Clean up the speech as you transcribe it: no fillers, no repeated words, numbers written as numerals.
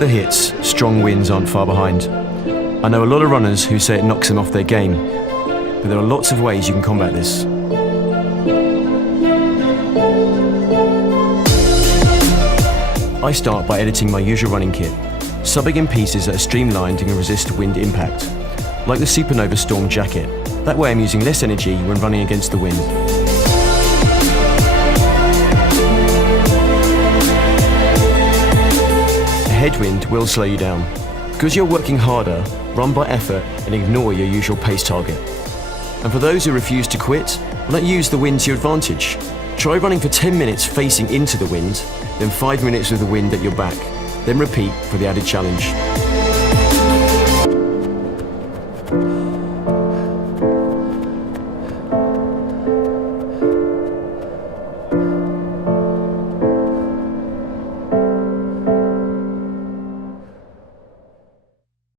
weather hits, strong winds aren't far behind. I know a lot of runners who say it knocks them off their game, but there are lots of ways you can combat this. I start by editing my usual running kit, subbing in pieces that are streamlined and can resist wind impact, like the Supernova Storm jacket. That way I'm using less energy when running against the wind. A headwind will slow you down. Because you're working harder, run by effort and ignore your usual pace target. And for those who refuse to quit, why not use the wind to your advantage? Try running for 10 minutes facing into the wind, then 5 minutes with the wind at your back. Then repeat for the added challenge.